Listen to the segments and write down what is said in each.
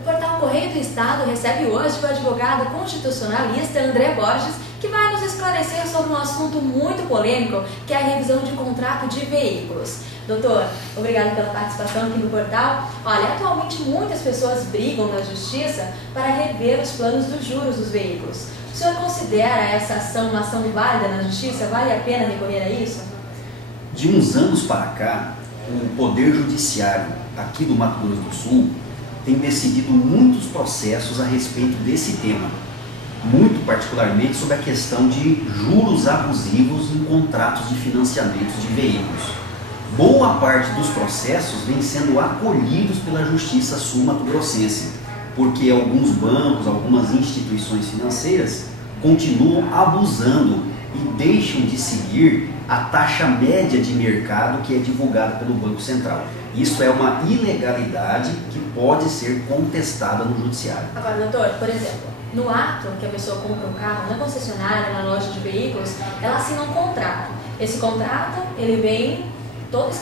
O portal Correio do Estado recebe hoje o advogado constitucionalista André Borges, que vai nos esclarecer sobre um assunto muito polêmico, que é a revisão de contrato de veículos. Doutor, obrigado pela participação aqui no portal. Olha, atualmente muitas pessoas brigam na justiça para rever os planos dos juros dos veículos. O senhor considera essa ação uma ação válida na justiça? Vale a pena recorrer a isso? De uns anos para cá, o Poder Judiciário aqui do Mato Grosso do Sul tem decidido muitos processos a respeito desse tema, muito particularmente sobre a questão de juros abusivos em contratos de financiamento de veículos. Boa parte dos processos vem sendo acolhidos pela Justiça Sul-Mato-Grossense, porque alguns bancos, algumas instituições financeiras continuam abusando e deixam de seguir a taxa média de mercado que é divulgada pelo Banco Central. Isso é uma ilegalidade que pode ser contestada no judiciário. Agora, doutor, por exemplo, no ato que a pessoa compra um carro, na concessionária, na loja de veículos, ela assina um contrato. Esse contrato, ele vem todo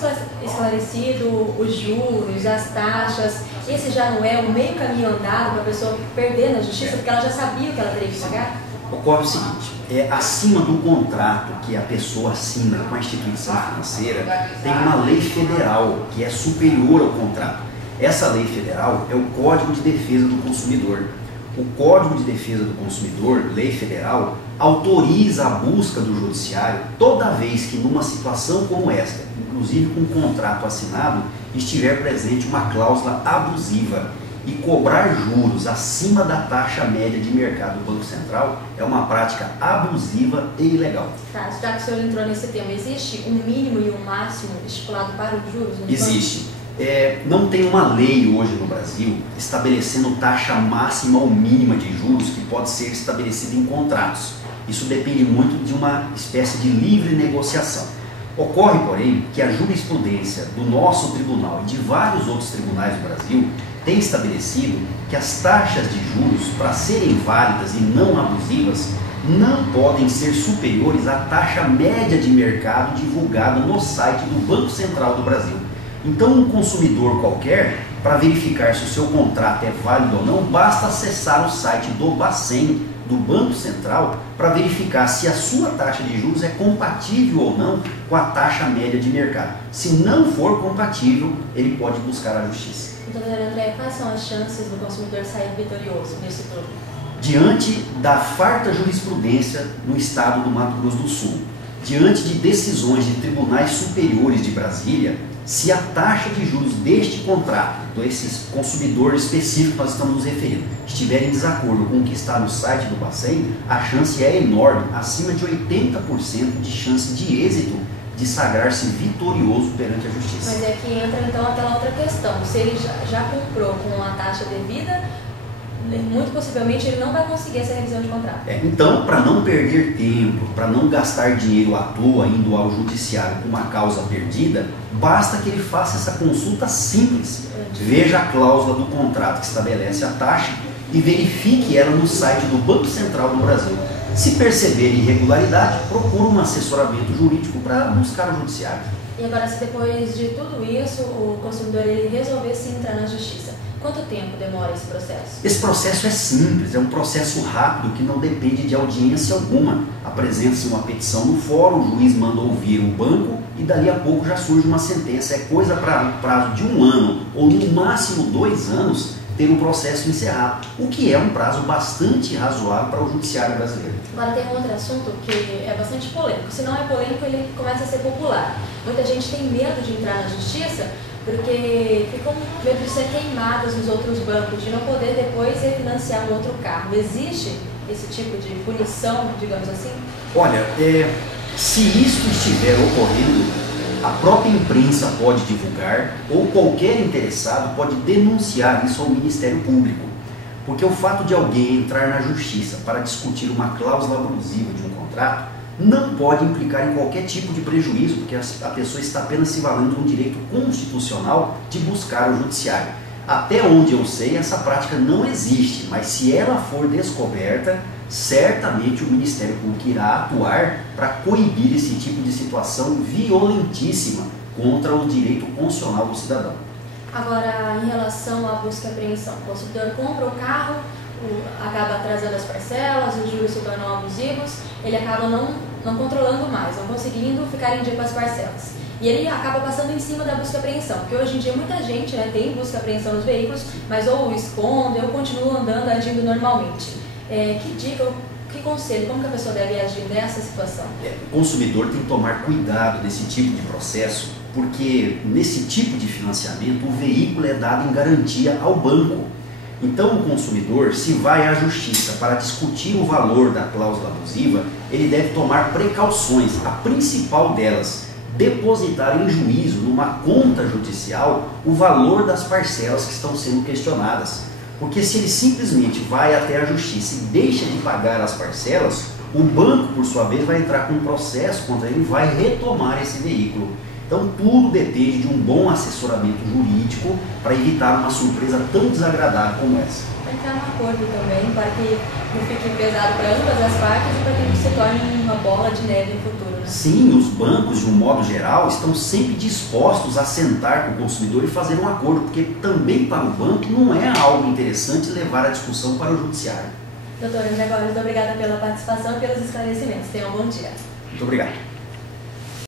esclarecido, os juros, as taxas. Esse já não é o meio caminho andado para a pessoa perder na justiça, porque ela já sabia o que ela teria que pagar? Ocorre o seguinte, acima do contrato que a pessoa assina com a instituição financeira, tem uma lei federal que é superior ao contrato. Essa lei federal é o Código de Defesa do Consumidor. O Código de Defesa do Consumidor, lei federal, autoriza a busca do judiciário toda vez que numa situação como esta, inclusive com um contrato assinado, estiver presente uma cláusula abusiva. E cobrar juros acima da taxa média de mercado do Banco Central é uma prática abusiva e ilegal. Tá, já que o senhor entrou nesse tema, existe um mínimo e um máximo estipulado para os juros? Existe. Não tem uma lei hoje no Brasil estabelecendo taxa máxima ou mínima de juros que pode ser estabelecida em contratos. Isso depende muito de uma espécie de livre negociação. Ocorre, porém, que a jurisprudência do nosso tribunal e de vários outros tribunais do Brasil tem estabelecido que as taxas de juros, para serem válidas e não abusivas, não podem ser superiores à taxa média de mercado divulgada no site do Banco Central do Brasil. Então, um consumidor qualquer, para verificar se o seu contrato é válido ou não, basta acessar o site do Bacen, do Banco Central, para verificar se a sua taxa de juros é compatível ou não com a taxa média de mercado. Se não for compatível, ele pode buscar a justiça. Então, doutor André, quais são as chances do consumidor sair vitorioso nisso tudo? Diante da farta jurisprudência no estado do Mato Grosso do Sul, diante de decisões de tribunais superiores de Brasília, se a taxa de juros deste contrato, desse consumidor específico que nós estamos nos referindo, estiver em desacordo com o que está no site do Bacen, a chance é enorme, acima de 80% de chance de êxito de sagrar-se vitorioso perante a justiça. Mas é que entra então aquela outra questão, se ele já comprou com a taxa devida, muito possivelmente ele não vai conseguir essa revisão de contrato. Então, para não perder tempo, para não gastar dinheiro à toa indo ao judiciário com uma causa perdida, basta que ele faça essa consulta simples. Veja a cláusula do contrato que estabelece a taxa e verifique ela no site do Banco Central do Brasil. Se perceber irregularidade, procura um assessoramento jurídico para buscar o judiciário. E agora, se depois de tudo isso, o consumidor ele resolver se entrar na justiça, quanto tempo demora esse processo? Esse processo é simples, é um processo rápido que não depende de audiência alguma. Apresenta-se uma petição no fórum, o juiz manda ouvir o banco e dali a pouco já surge uma sentença. É coisa para um prazo de 1 ano ou no máximo 2 anos ter um processo encerrado, o que é um prazo bastante razoável para o judiciário brasileiro. Agora tem um outro assunto que é bastante polêmico. Se não é polêmico, ele começa a ser popular. Muita gente tem medo de entrar na justiça porque ficam com medo de ser queimadas nos outros bancos, de não poder depois refinanciar um outro carro. Existe esse tipo de punição, digamos assim? Olha, se isso estiver ocorrendo, a própria imprensa pode divulgar ou qualquer interessado pode denunciar isso ao Ministério Público. Porque o fato de alguém entrar na justiça para discutir uma cláusula abusiva de um contrato não pode implicar em qualquer tipo de prejuízo, porque a pessoa está apenas se valendo de um direito constitucional de buscar o judiciário. Até onde eu sei, essa prática não existe, mas se ela for descoberta, certamente o Ministério Público irá atuar para coibir esse tipo de situação violentíssima contra o direito constitucional do cidadão. Agora, em relação à busca e apreensão, o consumidor compra o carro, acaba atrasando as parcelas, os juros se tornam abusivos, ele acaba não controlando mais, não conseguindo ficar em dia com as parcelas. E ele acaba passando em cima da busca e apreensão, porque hoje em dia muita gente tem busca e apreensão nos veículos, mas ou esconde ou continua andando, agindo normalmente. Que dica, que conselho, como que a pessoa deve agir nessa situação? O consumidor tem que tomar cuidado nesse tipo de processo, porque nesse tipo de financiamento o veículo é dado em garantia ao banco. Então o consumidor, se vai à justiça para discutir o valor da cláusula abusiva, ele deve tomar precauções. A principal delas, depositar em juízo, numa conta judicial, o valor das parcelas que estão sendo questionadas. Porque se ele simplesmente vai até a justiça e deixa de pagar as parcelas, o banco, por sua vez, vai entrar com um processo contra ele e vai retomar esse veículo. Então tudo depende de um bom assessoramento jurídico para evitar uma surpresa tão desagradável como essa. Vai entrar um acordo também para que não fique pesado para ambas as partes e para que não se torne uma bola de neve no futuro. Né? Sim, os bancos, de um modo geral, estão sempre dispostos a sentar com o consumidor e fazer um acordo, porque também para o banco não é algo interessante levar a discussão para o judiciário. Doutor André Borges, obrigada pela participação e pelos esclarecimentos. Tenha um bom dia. Muito obrigado.